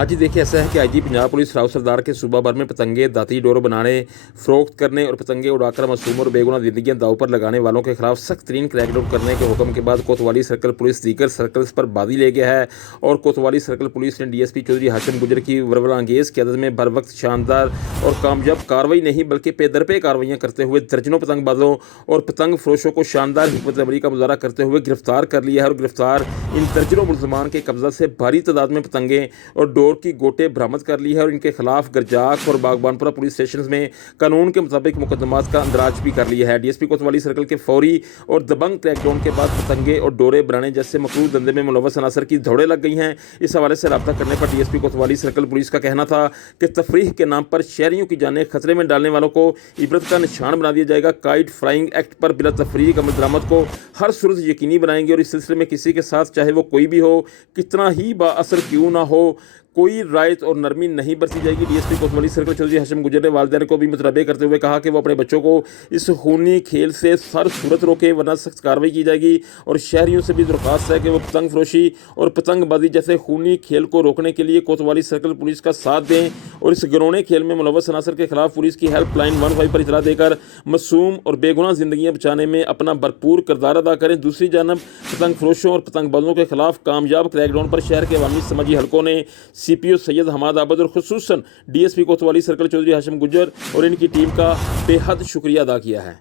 آج ہی دیکھیں ایسا ہے کہ آئی جی پنجاب پولیس راؤ سردار کے صوبہ بھر میں پتنگے داتی ڈور بنانے فروخت کرنے اور پتنگے اڑا کر معصوم اور بے گناہ زندگیاں داؤ پر لگانے والوں کے خلاف سخت ترین کریک ڈاؤن کرنے کے حکم کے بعد کوتوالی سرکل پولیس دیگر سرکلز پر بازی لے گیا ہے اور کوتوالی سرکل پولیس نے ڈی ایس پی چودھری ہاشم گجر کی ورولہ انگیز قیادت میں بر وقت شاندار اور کامیاب کارروائی نہیں بلکہ پے در پے کارروائیاں کرتے ہوئے درجنوں پتنگ بازوں اور پتنگ فروشوں کو شاندار حکمت عملی کا مظاہرہ کرتے ہوئے گرفتار کر لیا ہے اور گرفتار ان درجنوں ملزمان کے قبضہ سے بھاری تعداد میں پتنگیں اور ڈور کی گوٹے برآمد کر لی ہے اور ان کے خلاف گرجاک اور باغبان پورہ پولیس اسٹیشنز میں قانون کے مطابق مقدمات کا اندراج بھی کر لیا ہے۔ ڈی ایس پی کوتوالی سرکل کے فوری اور دبنگ کریک ڈاؤن کے بعد پتنگے اور ڈورے بنانے جیسے مکروہ دھندے میں ملوث عناصر کی دھوڑیں لگ گئی ہیں۔ اس حوالے سے رابطہ کرنے پر ڈی ایس پی کوتوالی سرکل پولیس کا کہنا تھا کہ تفریح کے نام پر شہریوں کی جانیں خطرے میں ڈالنے والوں کو عبرت کا نشان بنا دیا جائے گا۔ کائٹ فلائنگ ایکٹ پر بلا تفریق عمل درآمد کو ہر صورت یقینی بنائیں گے اور اس سلسلے میں کسی کے ساتھ چاہے وہ کوئی بھی ہو کتنا ہی با اثر کیوں نہ ہو کوئی رعایت اور نرمی نہیں برتی جائے گی۔ ڈی ایس پی کوتوالی سرکل چودھری ہاشم گجر نے والدین کو بھی متنبہ کرتے ہوئے کہا کہ وہ اپنے بچوں کو اس خونی کھیل سے ہر صورت روکیں ورنہ سخت کارروائی کی جائے گی اور شہریوں سے بھی درخواست ہے کہ وہ پتنگ فروشی اور پتنگ بازی جیسے خونی کھیل کو روکنے کے لیے کوتوالی سرکل پولیس کا ساتھ دیں اور اس گھناؤنے کھیل میں ملوث عناصر کے خلاف پولیس کی ہیلپ لائن 15 پر اطلاع دے کر معصوم اور بے گناہ زندگیاں بچانے میں اپنا بھرپور کردار ادا کریں۔ دوسری جانب پتنگ فروشوں اور پتنگ بازوں کے خلاف کامیاب کریک ڈاؤن پر شہر کے عوامی سماجی حلقوں نے سی پی او سید حماد عابد اور خصوصاً ڈی ایس پی کوتوالی سرکل چودھری ہاشم گجر اور ان کی ٹیم کا بے حد شکریہ ادا کیا ہے۔